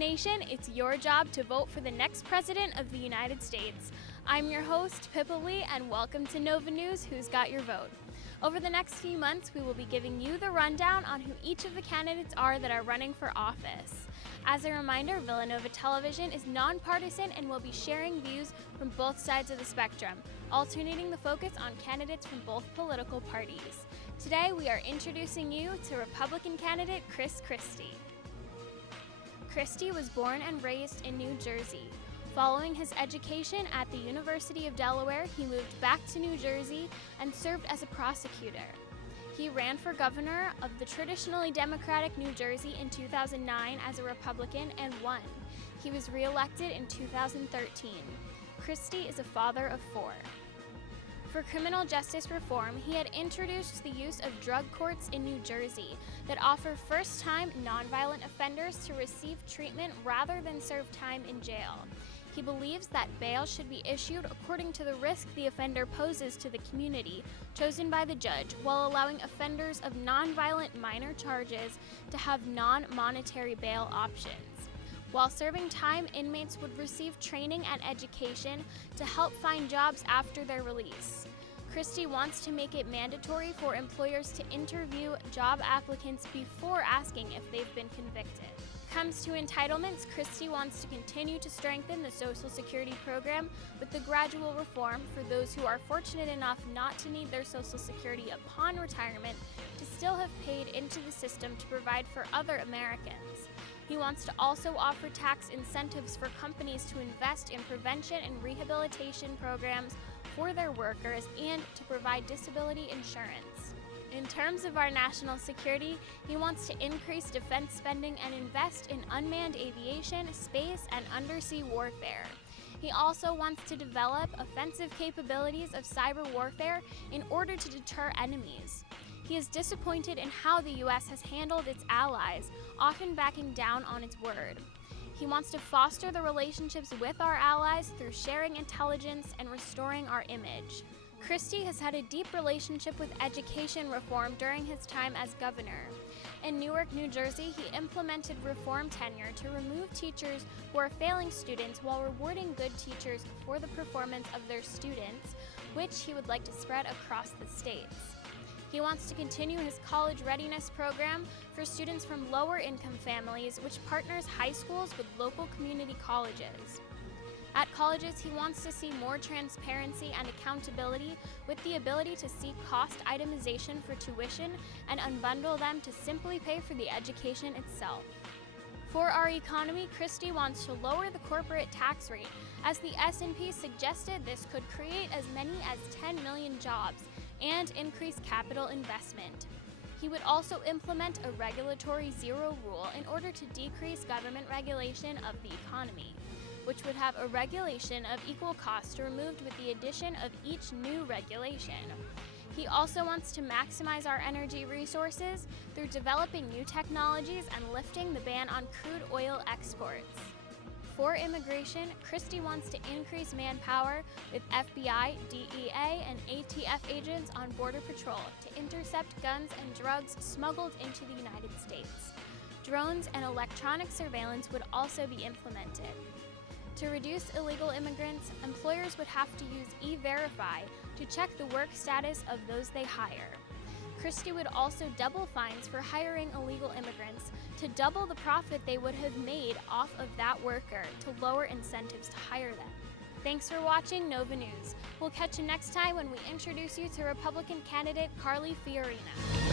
Nation, it's your job to vote for the next President of the United States. I'm your host, Pippa Lee, and welcome to Nova News, Who's Got Your Vote? Over the next few months, we will be giving you the rundown on who each of the candidates are that are running for office. As a reminder, Villanova Television is nonpartisan and will be sharing views from both sides of the spectrum, alternating the focus on candidates from both political parties. Today, we are introducing you to Republican candidate Christie. Christie was born and raised in New Jersey. Following his education at the University of Delaware, he moved back to New Jersey and served as a prosecutor. He ran for governor of the traditionally Democratic New Jersey in 2009 as a Republican and won. He was re-elected in 2013. Christie is a father of 4. For criminal justice reform, he had introduced the use of drug courts in New Jersey that offer first-time nonviolent offenders to receive treatment rather than serve time in jail. He believes that bail should be issued according to the risk the offender poses to the community, chosen by the judge, while allowing offenders of nonviolent minor charges to have non-monetary bail options. While serving time, inmates would receive training and education to help find jobs after their release. Christie wants to make it mandatory for employers to interview job applicants before asking if they've been convicted. Comes to entitlements, Christie wants to continue to strengthen the Social Security program with the gradual reform for those who are fortunate enough not to need their Social Security upon retirement to still have paid into the system to provide for other Americans. He wants to also offer tax incentives for companies to invest in prevention and rehabilitation programs for their workers and to provide disability insurance. In terms of our national security, he wants to increase defense spending and invest in unmanned aviation, space, and undersea warfare. He also wants to develop offensive capabilities of cyber warfare in order to deter enemies. He is disappointed in how the U.S. has handled its allies, often backing down on its word. He wants to foster the relationships with our allies through sharing intelligence and restoring our image. Christie has had a deep relationship with education reform during his time as governor. In Newark, New Jersey, he implemented reform tenure to remove teachers who are failing students while rewarding good teachers for the performance of their students, which he would like to spread across the states. He wants to continue his college readiness program for students from lower-income families, which partners high schools with local community colleges. At colleges, he wants to see more transparency and accountability with the ability to seek cost itemization for tuition and unbundle them to simply pay for the education itself. For our economy, Christie wants to lower the corporate tax rate, as the S&P suggested this could create as many as 10 million jobs and increase capital investment. He would also implement a regulatory zero rule in order to decrease government regulation of the economy, which would have a regulation of equal cost removed with the addition of each new regulation. He also wants to maximize our energy resources through developing new technologies and lifting the ban on crude oil exports. For immigration, Christie wants to increase manpower with FBI, DEA, and ATF agents on Border Patrol to intercept guns and drugs smuggled into the United States. Drones and electronic surveillance would also be implemented. To reduce illegal immigrants, employers would have to use E-Verify to check the work status of those they hire. Christie would also double fines for hiring illegal immigrants to double the profit they would have made off of that worker to lower incentives to hire them. Thanks for watching Nova News. We'll catch you next time when we introduce you to Republican candidate Carly Fiorina.